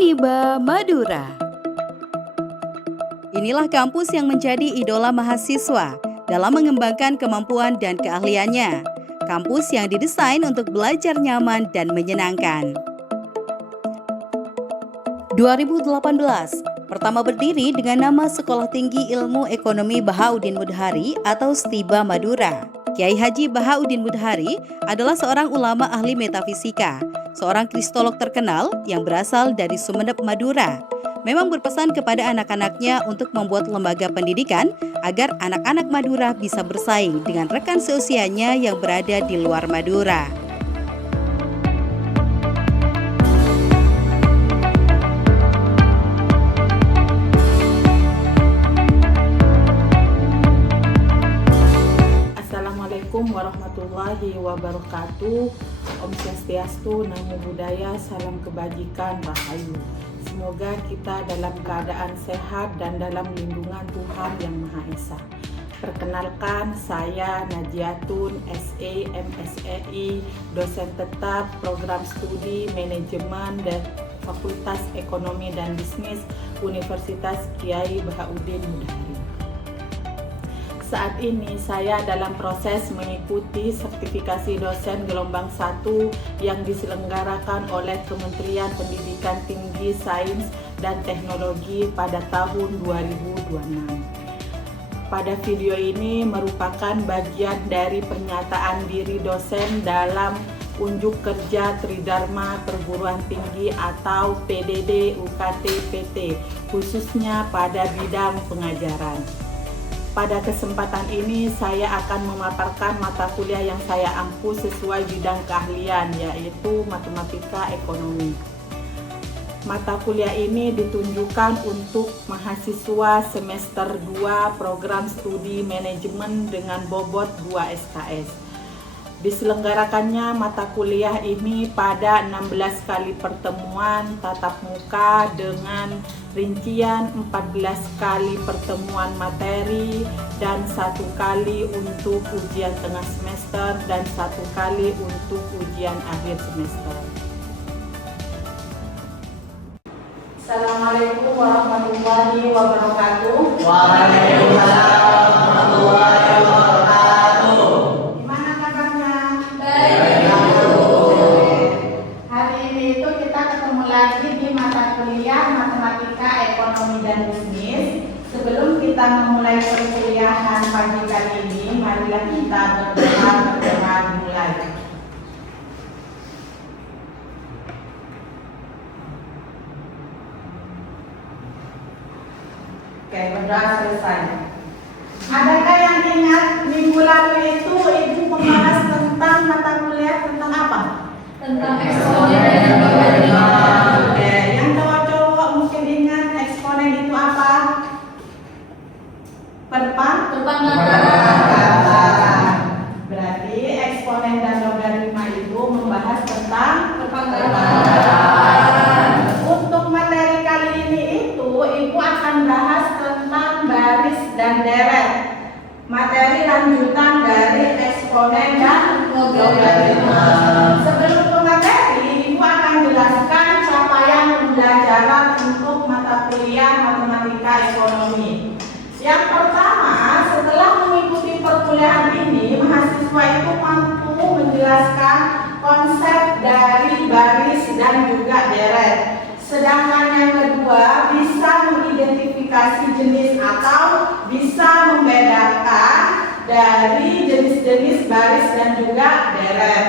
Uniba Madura. Inilah kampus yang menjadi idola mahasiswa dalam mengembangkan kemampuan dan keahliannya. Kampus yang didesain untuk belajar nyaman dan menyenangkan. 2018, pertama berdiri dengan nama Sekolah Tinggi Ilmu Ekonomi Bahauddin Mudhari atau STIBA Madura. Kiai Haji Bahauddin Mudhari adalah seorang ulama ahli metafisika, seorang kristolog terkenal yang berasal dari Sumeneb, Madura. Memang berpesan kepada anak-anaknya untuk membuat lembaga pendidikan agar anak-anak Madura bisa bersaing dengan rekan seusianya yang berada di luar Madura. Assalamualaikum warahmatullahi wabarakatuh. Om Swastiastu, Namo Buddhaya, salam kebajikan, rahayu. Semoga kita dalam keadaan sehat dan dalam lindungan Tuhan Yang Maha Esa. Perkenalkan, saya Najiatun, SE, MSEI, dosen tetap program studi manajemen dan Fakultas Ekonomi dan Bisnis Universitas Kiai Bahauddin Mudhari. Saat ini saya dalam proses mengikuti sertifikasi dosen gelombang 1 yang diselenggarakan oleh Kementerian Pendidikan Tinggi, Sains, dan Teknologi pada tahun 2026. Pada video ini merupakan bagian dari pernyataan diri dosen dalam unjuk kerja Tridharma Perguruan Tinggi atau PDD UKT PT, khususnya pada bidang pengajaran. Pada kesempatan ini saya akan memaparkan mata kuliah yang saya ampu sesuai bidang keahlian, yaitu matematika ekonomi. Mata kuliah ini ditunjukkan untuk mahasiswa semester 2 program studi manajemen dengan bobot 2 SKS. Diselenggarakannya mata kuliah ini pada 16 kali pertemuan tatap muka dengan rincian 14 kali pertemuan materi dan 1 kali untuk ujian tengah semester dan 1 kali untuk ujian akhir semester. Assalamualaikum warahmatullahi wabarakatuh. Waalaikumsalam warahmatullahi wabarakatuh. Gimana kabarnya? Baik. Hari ini itu kita ketemu lagi di mata kuliah Matematika Ekonomi dan Bisnis. Sebelum kita memulai perkuliahan pagi kali ini, marilah kita berdoa dimulai. Oke, berdoa selesai. Adakah yang ingat minggu lalu itu Ibu membahas tentang mata kuliah tentang apa? Tentang eksponen dan perbandingan. Oke, yang cowok-cowok mungkin ingat eksponen itu apa? Perpangkatan. Berarti eksponen dan logaritma itu membahas tentang perpangkatan. Untuk materi kali ini itu Ibu akan bahas tentang baris dan deret. Materi lanjutan dari eksponen dan logaritma. Sebelum ke materi, Ibu akan jelaskan capaian pembelajaran untuk mata kuliah matematika ekonomi. Yang pertama, setelah mengikuti perkuliahan ini, mahasiswa itu mampu menjelaskan konsep dari baris dan juga deret. Sedangkan yang kedua, bisa mengidentifikasi jenis atau bisa membedakan dari jenis-jenis baris dan juga deret.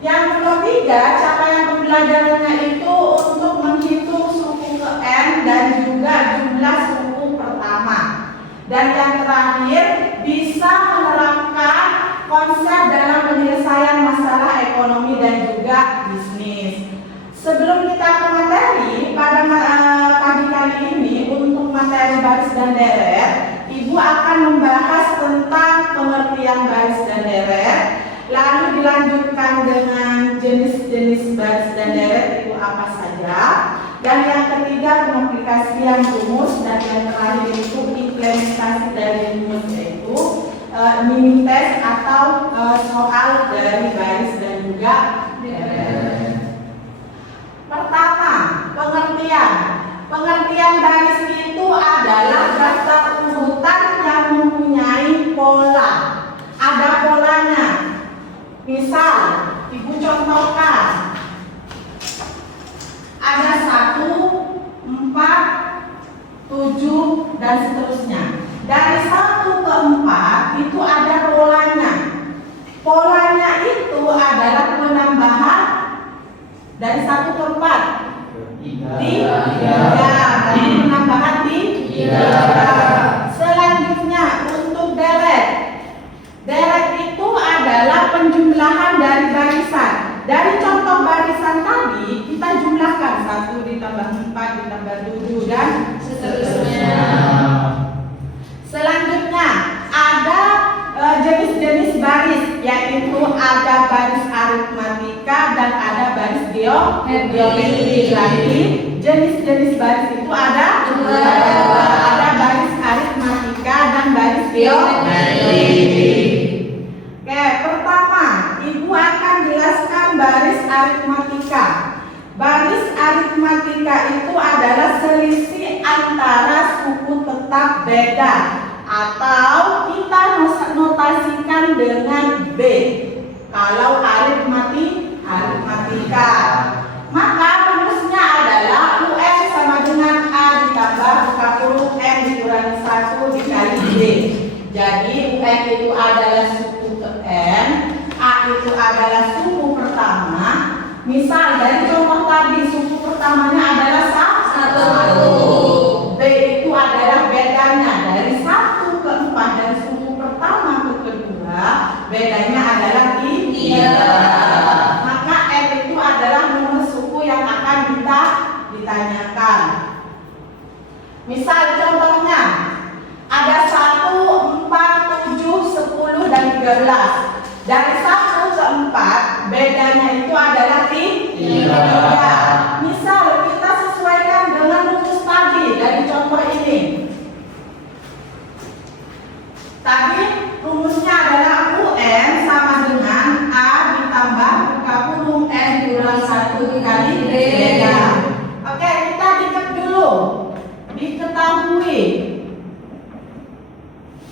Yang ketiga, capaian pembelajarannya itu untuk menghitung suku ke N dan juga jumlah suku pertama. Dan yang terakhir, bisa menerapkan konsep dalam penyelesaian masalah ekonomi dan juga bisnis. Sebelum kita ke materi, pada pagi kali ini untuk materi baris dan deret, Ibu akan membahas tentang pengertian baris dan deret, lalu dilanjutkan dengan jenis-jenis baris dan deret itu apa saja, dan yang ketiga pengaplikasian rumus, dan yang terakhir itu implementasi dari rumus, yaitu mini tes atau soal dari baris dan juga deret. Pertama, pengertian. Pengertian baris itu adalah daftar urutan yang mempunyai pola. Ada polanya. Misal, Ibu contohkan. Ada 1, 4, 7, dan seterusnya. Dari 1 ke 4 itu ada polanya. Polanya itu adalah penambahan dari 1 ke 4. Tiga. Dari penambahan tiga. Selanjutnya untuk deret. Deret itu adalah penjumlahan dari barisan. Dari contoh barisan tadi kita jumlahkan 1 ditambah 4 ditambah 7 dan seterusnya. Selanjutnya ada jenis-jenis baris, yaitu ada baris aritmatika dan ada baris geometri. Lagi jenis-jenis baris itu ada baris aritmatika dan baris geometri. Oke, pertama Ibu akan jelaskan baris aritmatika. Baris aritmatika itu adalah selisih antara suku tetap beda, atau kita notasikan dengan B kalau aritmatika. Maka rumusnya adalah UN sama dengan A ditambah 40M dikurangi 1 dikali B. Jadi UN itu adalah suku ke N, A itu adalah suku pertama. Misal dari contoh tadi suku pertamanya adalah 1. B itu adalah bedanya dari 1 ke 4 dan suku pertama ke kedua bedanya adalah 3. Maka M itu adalah nomor suku yang akan kita ditanyakan. Misal contohnya ada 1, 4, 7, 10, dan 13. Dari 1 ke 4 bedanya itu adalah 3. Misal kita sesuaikan dengan rumus tadi dari contoh ini. Tadi rumusnya adalah UN sama dengan A ditambah 40M dikurangi 1 dikali beda. Oke, kita diket dulu. Diketahui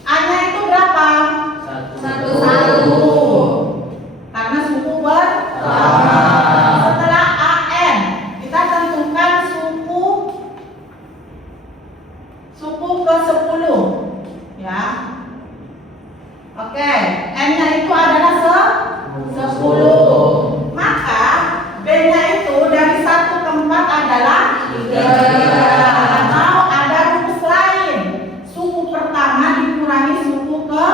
A-nya itu berapa? 1. Karena suku pertama. Setelah AM kita tentukan suku ke 10, ya. Oke, N-nya itu adalah 10. Maka B-nya itu dari 1 ke 4 adalah 3. Atau ada rumus lain, suku pertama dikurangi suku ke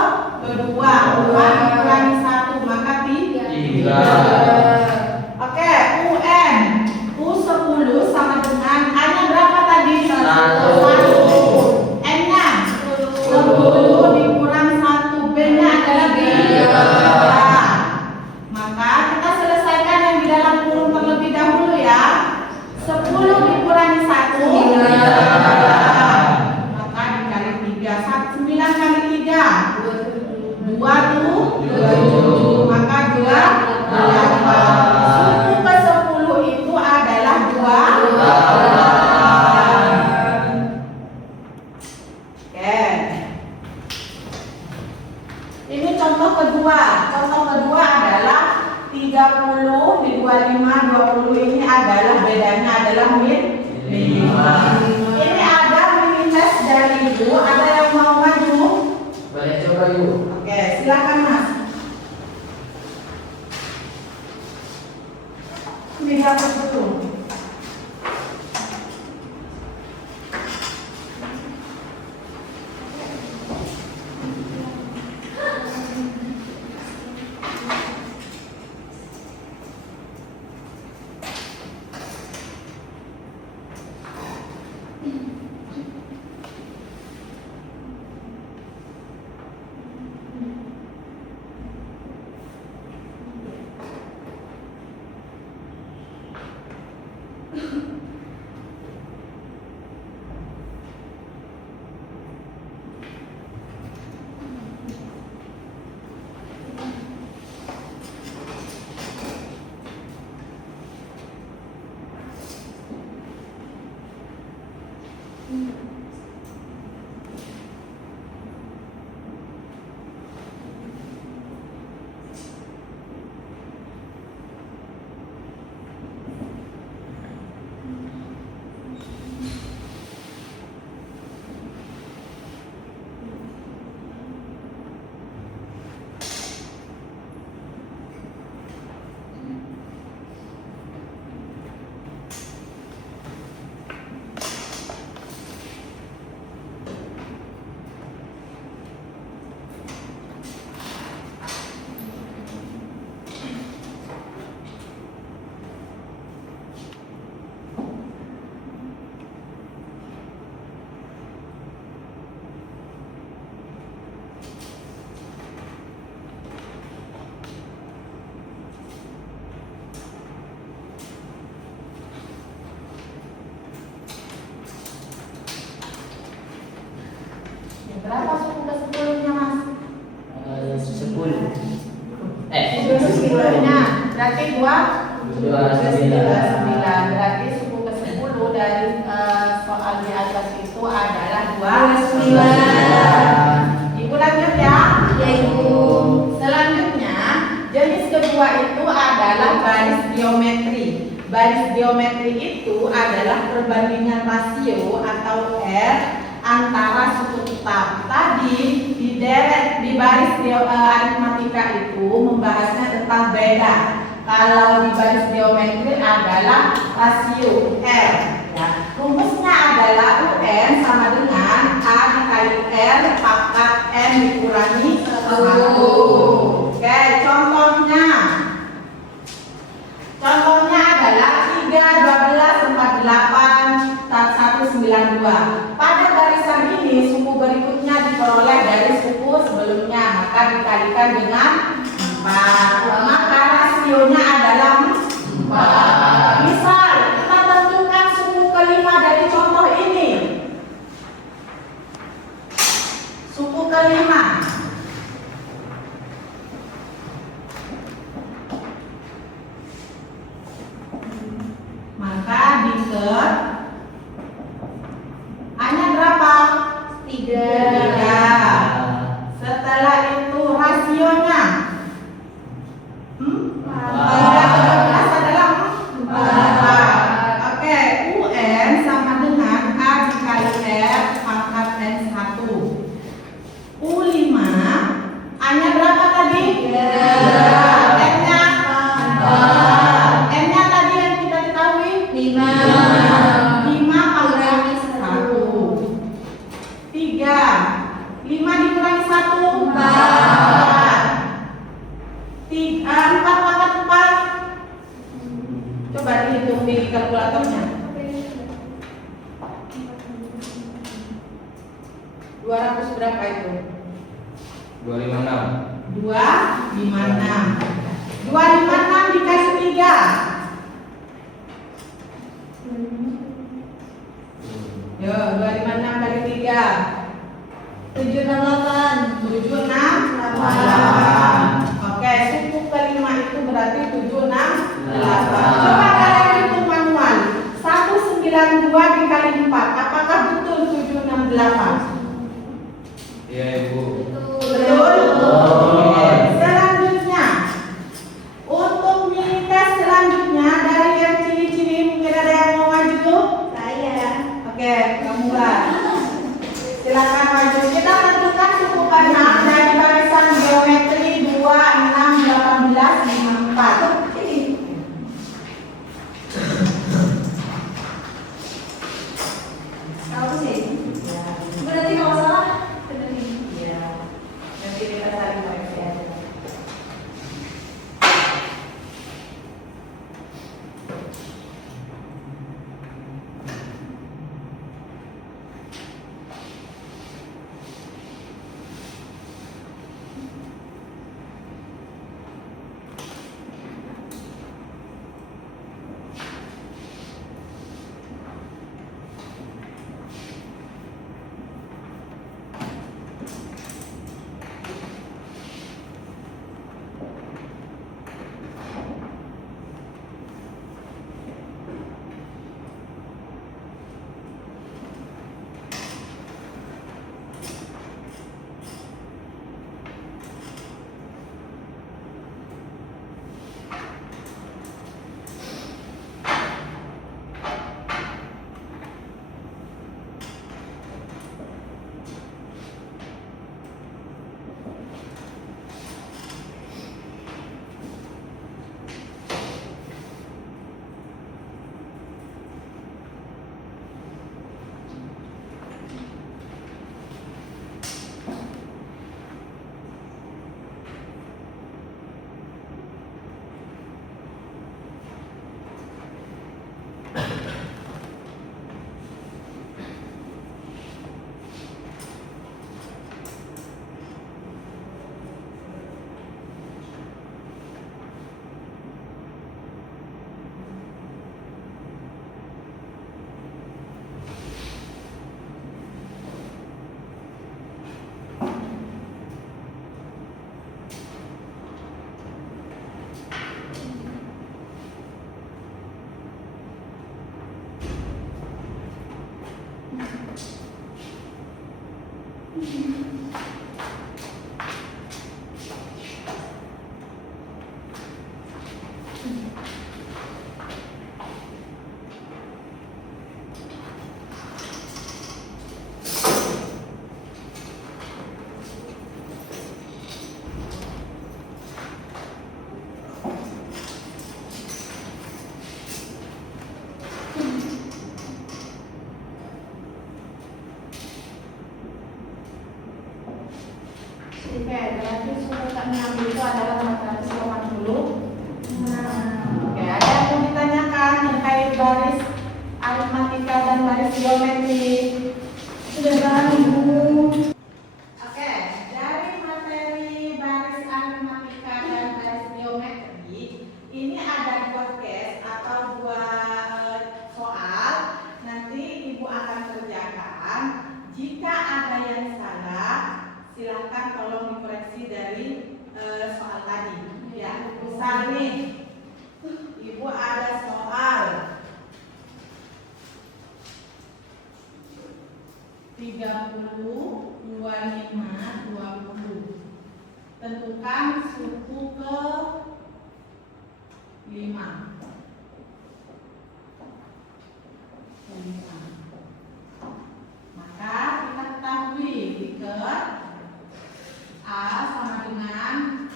kedua. 4 dikurangi 1 maka 3. Oke, UN U10 sama dengan A-nya berapa tadi? 1. N-nya 10 dikurangi 1, B-nya adalah 3. Maka kita selesaikan yang di dalam kurung terlebih dahulu ya. 10 dikurangi 1 maka dikali 3. 9 kali 3 27, maka 28. Suku ke 10 itu adalah 2. Oke. Ini contoh kedua. Contoh kedua adalah 30 di 25, 20 ini adalah bedanya adalah minus. Ini ada mini tes dari Ibu. Ada yang mau maju? Boleh coba yuk. Oke, silakan Mas. Ini dapat betul. berarti 29. Berarti suku ke-10 dari soal di atas itu adalah 29. Ibu lanjut ya. Ya, Ibu. Selanjutnya, jenis kedua itu adalah baris geometri. Baris geometri itu adalah perbandingan rasio atau R antara suku tetap. Tadi di baris aritmatika itu membahasnya tentang beda. Kalau di baris geometri adalah rasio R. Ya. Rumusnya adalah UN sama dengan A dikali R pangkat N dikurangi 1. Oke, contohnya. Contohnya adalah 3, 12, 48, 192. Pada barisan ini suku berikutnya diperoleh dari suku sebelumnya, maka dikalikan dengan 4. Maka rasionya adalah 4. Misal kita tentukan suku kelima dari contoh ini. Suku kelima. Maka diket hanya berapa? 3. Setelah itu rasionya 13 adalah 4. Oke, UN sama dengan A dikali R pangkat N1. U5 hanya berapa tadi? 3. N-nya N-nya tadi yang kita ketahui 5 pangkat 1. 3. 5 dikurangi 1 4. 4 pangkat 4. Coba dihitung di kalkulatornya. 200 berapa itu? 256. 256. 256 dikasih 3. Yo, 256 kali 3. 768. 768. Oke, suku kelima itu berarti 768. Coba kalian hitung manual. 192 dikali 4. Apakah betul 768? Iya, Ibu. Betul. Selanjutnya, untuk mini tes selanjutnya dari yang ciri-ciri, mungkin ada yang mau maju? Saya. Oke, kamu lah. Silakan maju. Kita tentukan suku ke-6 dari barisan geometri 2, 6, 18, 54. Tahu sih. Berarti Oke, berarti surat yang itu adalah 480. Oke, ada yang mau ditanyakan terkait baris aritmatika dan baris geometri? Sudah tahu, Ibu. Oke, dari materi baris aritmatika dan baris geometri, ini ada dua case atau dua soal. Nanti Ibu akan kerjakan. Jika ada yang salah, silahkan tolong dikoreksi dari soal tadi. Ya, misal nih, Ibu ada soal 30, 25, 20. Tentukan suku ke 5. Maka kita ketahui diket A sama dengan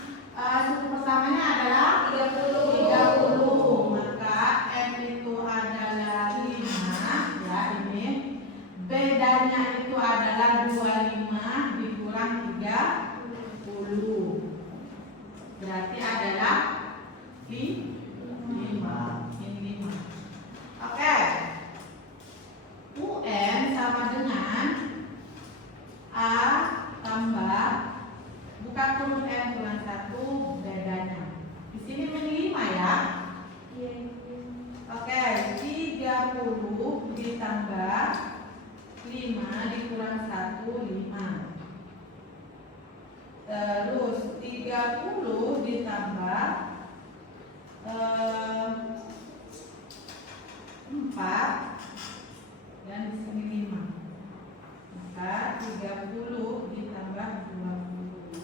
suku pertamanya adalah 30. Maka M itu adalah 5. Ya, ini bedanya itu adalah 25 dikurang 30. Berarti adalah 5. Ini 5. Oke. UN sama dengan A tambah buka kurung M kurang 1 bedanya. Di sini min 5 ya. Oke, 30 ditambah 5 dikurang 1, 5. Terus 30 ditambah 4 dan di sini 5. Maka 30 ditambah 20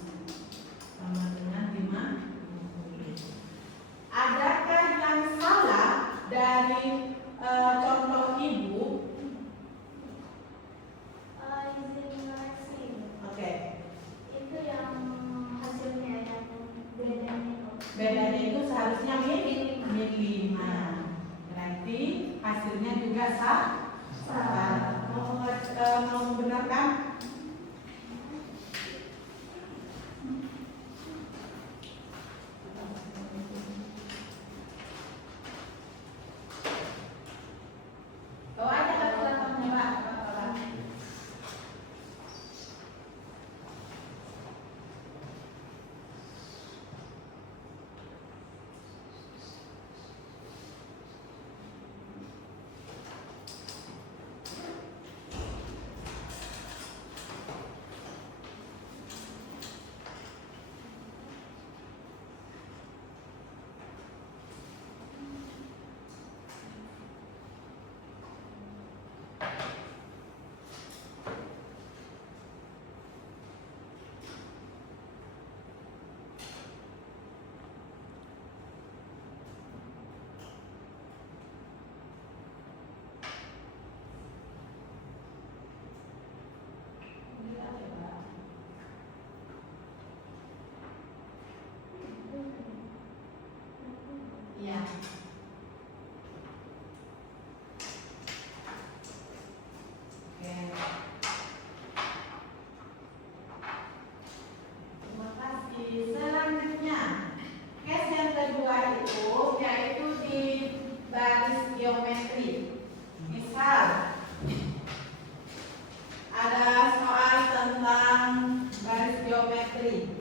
sama dengan 50. Adakah yang salah dari contoh Ibu? Izin koreksi. Oke. Itu yang hasilnya yang bedanya. Bedanya itu seharusnya min 5. Berarti hasilnya juga salah. Mau membenarkan? Kau aja kalkulatornya, Pak. Iya. Oke. Terima kasih. Selanjutnya, case yang kedua itu yaitu di baris geometri. Misal ada soal tentang baris geometri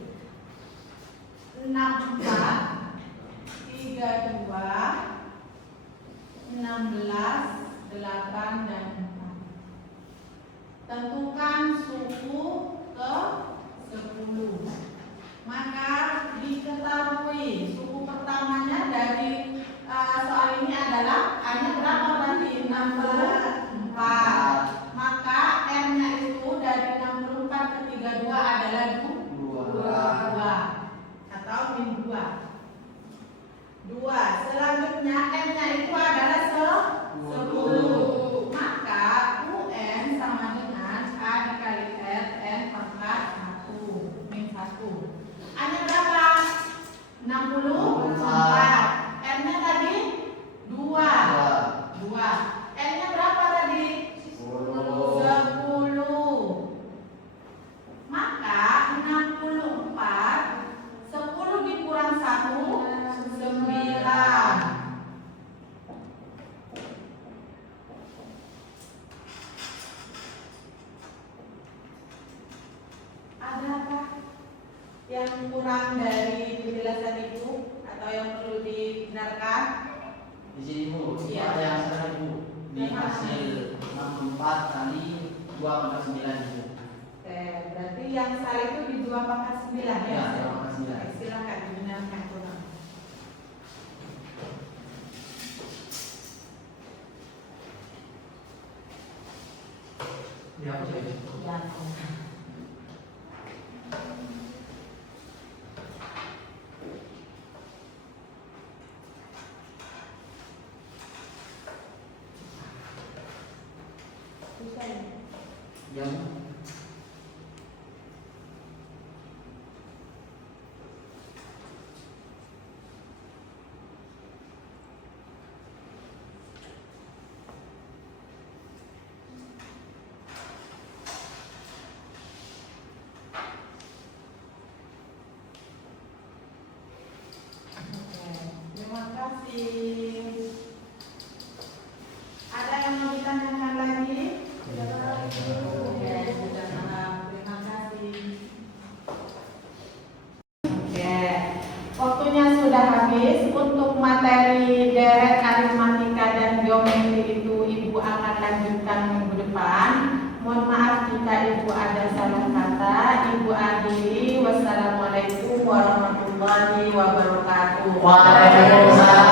64 32, 16, 8, dan 4. Tentukan suku ke 10. Maka diketahui suku pertamanya dari soal ini adalah A-nya berapa berarti? 64. Maka M-nya itu dari 64 ke 32 adalah 2 atau min 2. 2. Selanjutnya N-nya itu adalah 10. Maka UN sama dengan A dikali R N pangkat 1 min 1. A-nya berapa? 64. N-nya tadi 2. N-nya berapa tadi? 10. Maka 64 10 dikurang 1 9. Ada apa yang kurang dari penjelasan itu atau yang perlu dibenarkan? Di sini Bu, Iya. ada yang salah Bu. Di hasil 64 kali 2/9 Bu. Oke, berarti yang salah itu di 2/9 ya? Ya, 2/9. Oke, silakan dibenarkan kurang. Ya, oke. Ya. Bisa ya? Yang Terima kasih. Ada yang mau ditanyakan lagi? Oke, sudah malam. Terima kasih. Oke, waktunya sudah habis. Untuk materi deret aritmatika dan geometri itu Ibu akan lanjutkan minggu depan. Mohon maaf jika Ibu ada salah kata. Ibu akhiri. Wassalamualaikum warahmatullahi wabarakatuh. Waalaikumsalam.